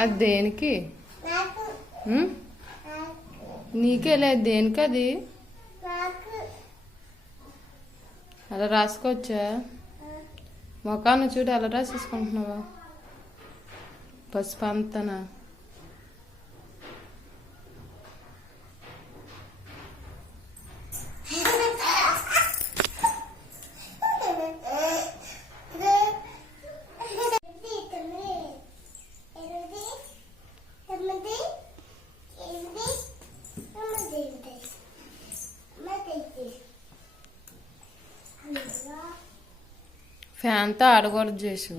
అది దేనికి? నీకే లేదు, దేనికి అది? అలా రాసుకోవచ్చా? మొఖాన్ని చూడు, అలా రాసేసుకుంటున్నావా? పసుపు అంతనా? ఫ్యాన్తో ఆడకూడదు చేసు.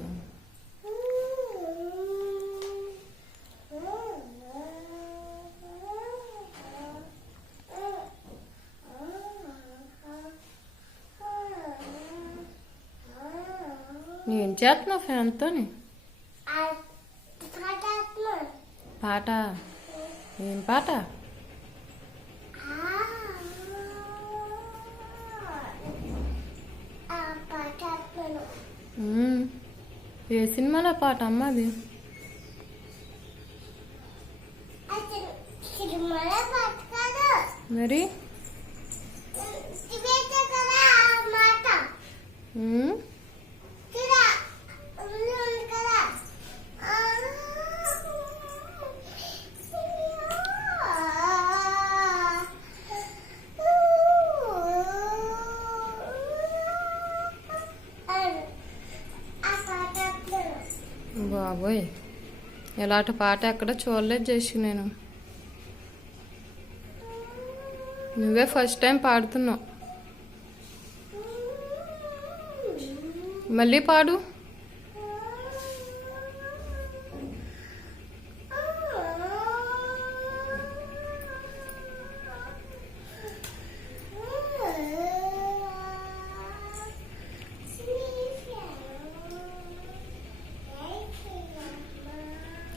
ఏం చేస్తున్నావు ఫ్యాన్తోని? పాట? ఏం పాట? ఏ సినిమాలో పాట అమ్మ అది? మరి బాబోయ్, ఇలాంటి పాట ఎక్కడ చూడలేదు చేసి నేను. నువ్వే ఫస్ట్ టైం పాడుతున్నావు. మళ్ళీ పాడు.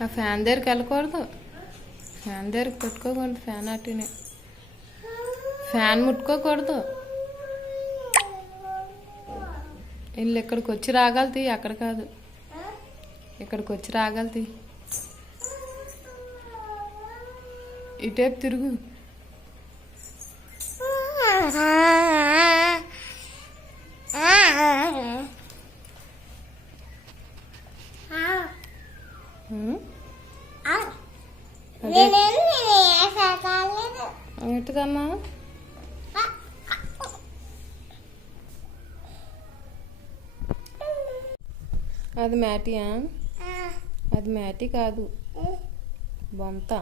ఆ ఫ్యాన్ దగ్గరికి వెళ్ళకూడదు, ఫ్యాన్ దగ్గరికి పెట్టుకోకూడదు, ఫ్యాన్ అటునే ఫ్యాన్ ముట్టుకోకూడదు. వీళ్ళు ఇక్కడికి వచ్చి రాగలతి, అక్కడ కాదు, ఇక్కడికి వచ్చి రాగలతి. ఇటేపు తిరుగు. ఏంటిదమ్మా? అది మ్యాటీయా? అది మ్యాటీ కాదు, బొంత.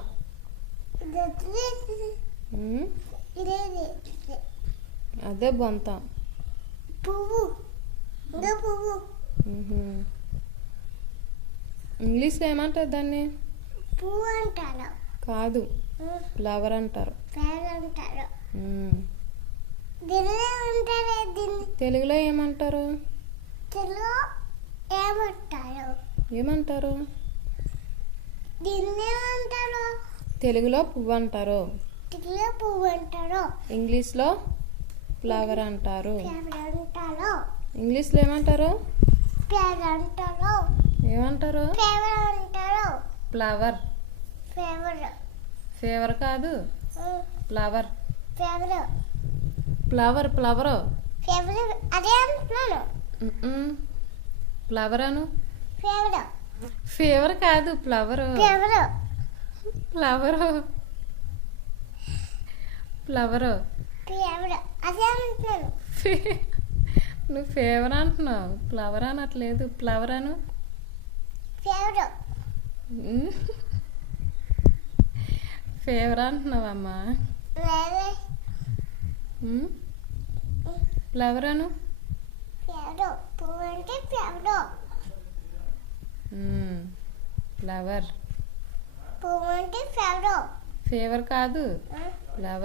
అదే బొంత. ఇంగ్లీష్లో ఏమంటారు దాన్ని? పువ్వు అంటారు. కాదు, ఫ్లవర్ అంటారు. తెలుగులో ఏమంటారు? ఏమంటారు? తెలుగులో పువ్వు అంటారు, ఇంగ్లీష్లో ఫ్లవర్ అంటారు. ఇంగ్లీష్లో ఏమంటారు? ఏమంటారు? ఫ్లవర్. ఫేవర్ కాదు, ఫ్లవర్. ఫ్లవర్ ఫ్లవర్ ఫ్లవర్ అను. ఫేవర్ కాదు, ఫ్లవర్. Flower flower. నువ్వు ఫేవర్ అంటున్నావు, ఫ్లవర్ అనట్లేదు. ఫ్లవర్ అను. ఫేవర్ అంటున్నావమ్మా. ఫ్లవర్ అను. ఫ్లవర్. ఫేవర్ కాదు, ఫ్లవర్.